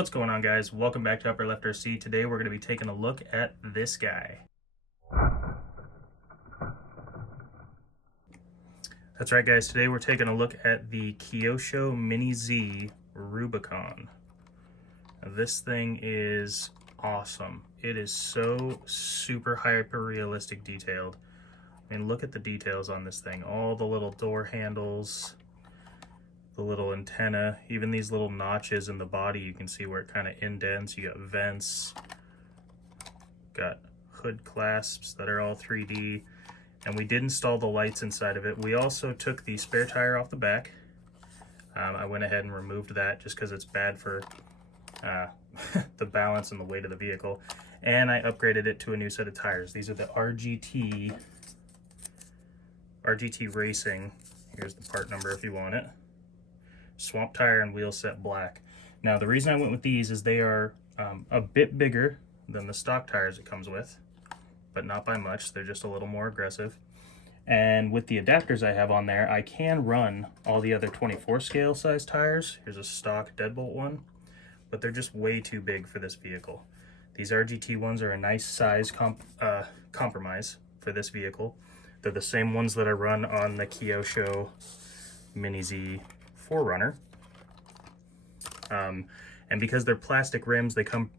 What's going on, guys? Welcome back to Upper Left RC. Today we're going to be taking a look at this guy. That's right, guys. Today we're taking a look at the Kyosho Mini-Z Rubicon. Now, this thing is awesome. It is so super hyper realistic detailed. I mean, look at the details on this thing. All the little door handles, the little antenna, even these little notches in the body, you can see where it kind of indents. You got vents, got hood clasps that are all 3D, and we did install the lights inside of it. We also took the spare tire off the back. I went ahead and removed that just because it's bad for the balance and the weight of the vehicle, and I upgraded it to a new set of tires. These are the RGT Racing. Here's the part number if you want it. Swamp tire and wheel set black. Now the reason I went with these is they are a bit bigger than the stock tires it comes with, but not by much. They're just a little more aggressive. And with the adapters I have on there, I can run all the other 24 scale size tires. Here's a stock deadbolt one, but they're just way too big for this vehicle. These RGT ones are a nice size compromise for this vehicle. They're the same ones that I run on the Kyosho Mini-Z 4Runner. And because they're plastic rims, they come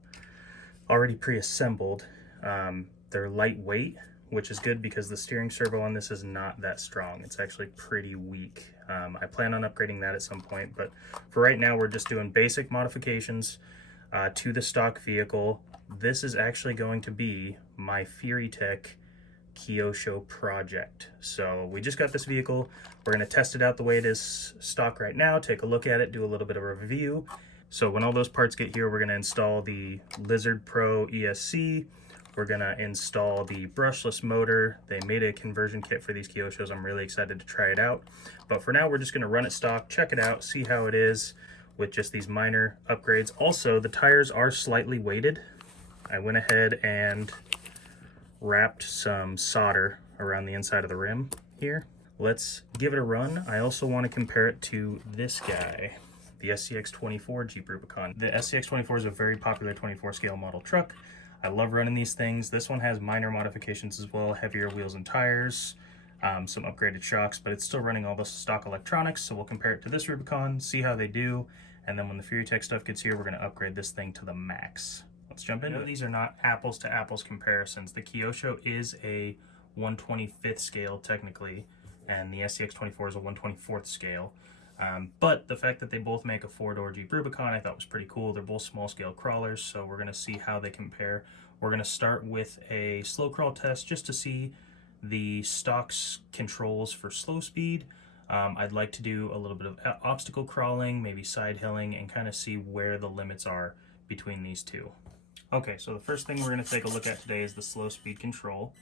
already pre-assembled. They're lightweight, which is good because the steering servo on this is not that strong. It's actually pretty weak. I plan on upgrading that at some point, but for right now we're just doing basic modifications to the stock vehicle. This is actually going to be my FuryTech Kyosho project. So we just got this vehicle. We're going to test it out the way it is stock right now, take a look at it, do a little bit of a review. So when all those parts get here, we're going to install the Lizard Pro ESC. We're going to install the brushless motor. They made a conversion kit for these Kyoshos. I'm really excited to try it out. But for now, we're just going to run it stock, check it out, see how it is with just these minor upgrades. Also, the tires are slightly weighted. I went ahead and wrapped some solder around the inside of the rim here. Let's give it a run. I also want to compare it to this guy, the Scx24 Jeep Rubicon. The Scx24 is a very popular 24 scale model truck. I love running these things. This one has minor modifications as well, heavier wheels and tires, some upgraded shocks, but it's still running all the stock electronics. So we'll compare it to this Rubicon, see how they do, and then when the FuryTech stuff gets here, we're going to upgrade this thing to the max. Let's jump into it. These are not apples to apples comparisons. The Kyosho is a 1/25th scale technically, and the Scx24 is a 1/24th scale. But the fact that they both make a 4-door Jeep Rubicon I thought was pretty cool. They're both small scale crawlers, so we're going to see how they compare. We're going to start with a slow crawl test just to see the stock's controls for slow speed. I'd like to do a little bit of obstacle crawling, maybe side hilling, and kind of see where the limits are between these two. Okay, so the first thing we're going to take a look at today is the slow speed control.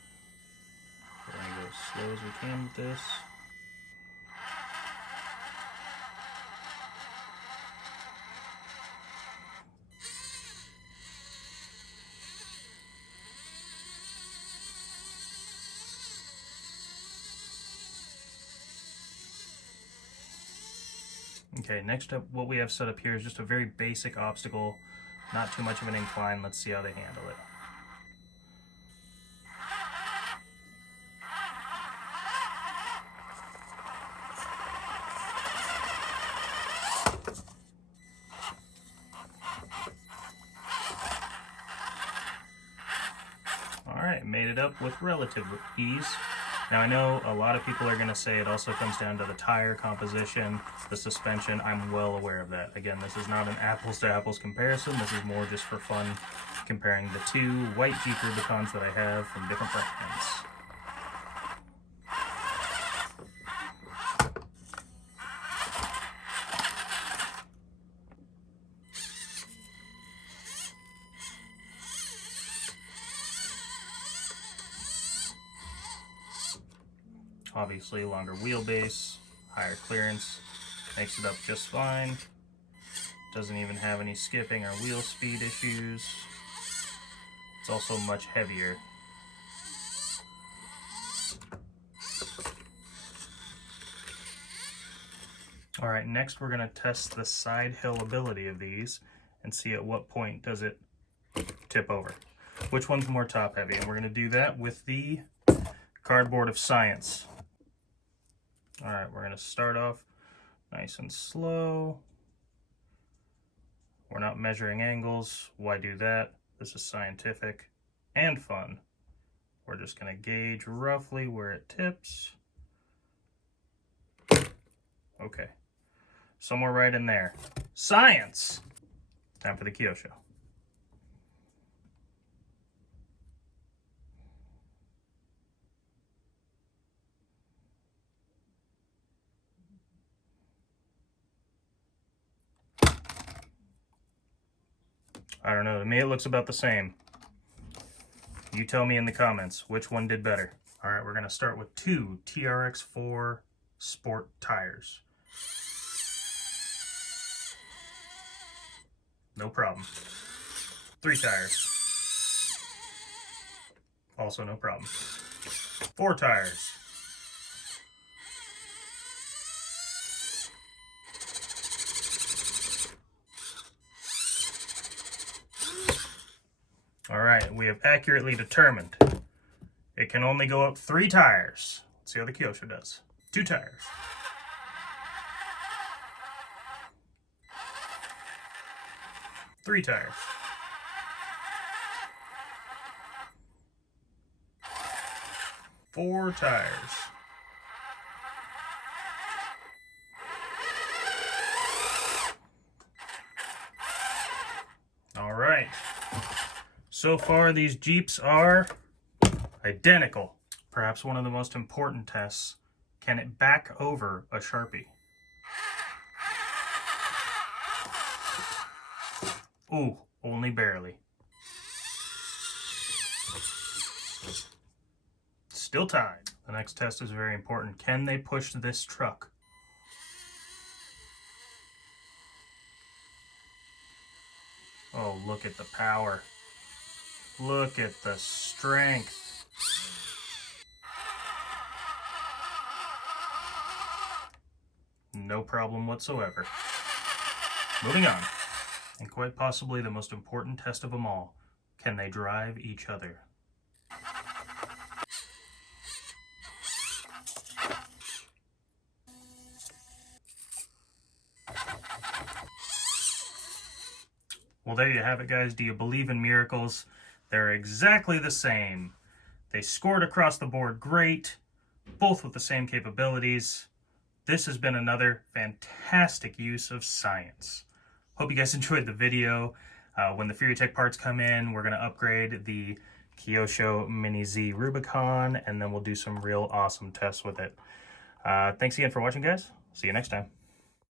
We're going to go as slow as we can with this. Okay, next up, what we have set up here is just a very basic obstacle, not too much of an incline. Let's see how they handle it. Alright, made it up with relative ease. Now I know a lot of people are going to say it also comes down to the tire composition, the suspension. I'm well aware of that. Again, this is not an apples to apples comparison. This is more just for fun, comparing the two white Jeep Rubicons that I have from different brands. Obviously, longer wheelbase, higher clearance, makes it up just fine. Doesn't even have any skipping or wheel speed issues. It's also much heavier. All right, next we're going to test the side hill ability of these. and see at what point does it tip over. Which one's more top heavy? And we're going to do that with the cardboard of science. All right, we're going to start off nice and slow. We're not measuring angles. Why do that? This is scientific and fun. We're just going to gauge roughly where it tips. Okay, somewhere right in there. Science! Time for the Kyosho. I don't know, to me it looks about the same. You tell me in the comments which one did better. All right, we're gonna start with 2 TRX4 Sport tires. No problem. 3 tires. Also no problem. 4 tires. All right, we have accurately determined it can only go up 3 tires. Let's see how the Kyosho does. 2 tires. 3 tires. 4 tires. All right. So far, these Jeeps are identical. Perhaps one of the most important tests, can it back over a Sharpie? Ooh, only barely. Still tied. The next test is very important. Can they push this truck? Oh, look at the power. Look at the strength. No problem whatsoever. Moving on. And quite possibly the most important test of them all. Can they drive each other? Well, there you have it, guys. Do you believe in miracles? They're exactly the same. They scored across the board great, both with the same capabilities. This has been another fantastic use of science. Hope you guys enjoyed the video. When the FuriTech parts come in, we're going to upgrade the Kyosho Mini-Z Rubicon, and then we'll do some real awesome tests with it. Thanks again for watching, guys. See you next time.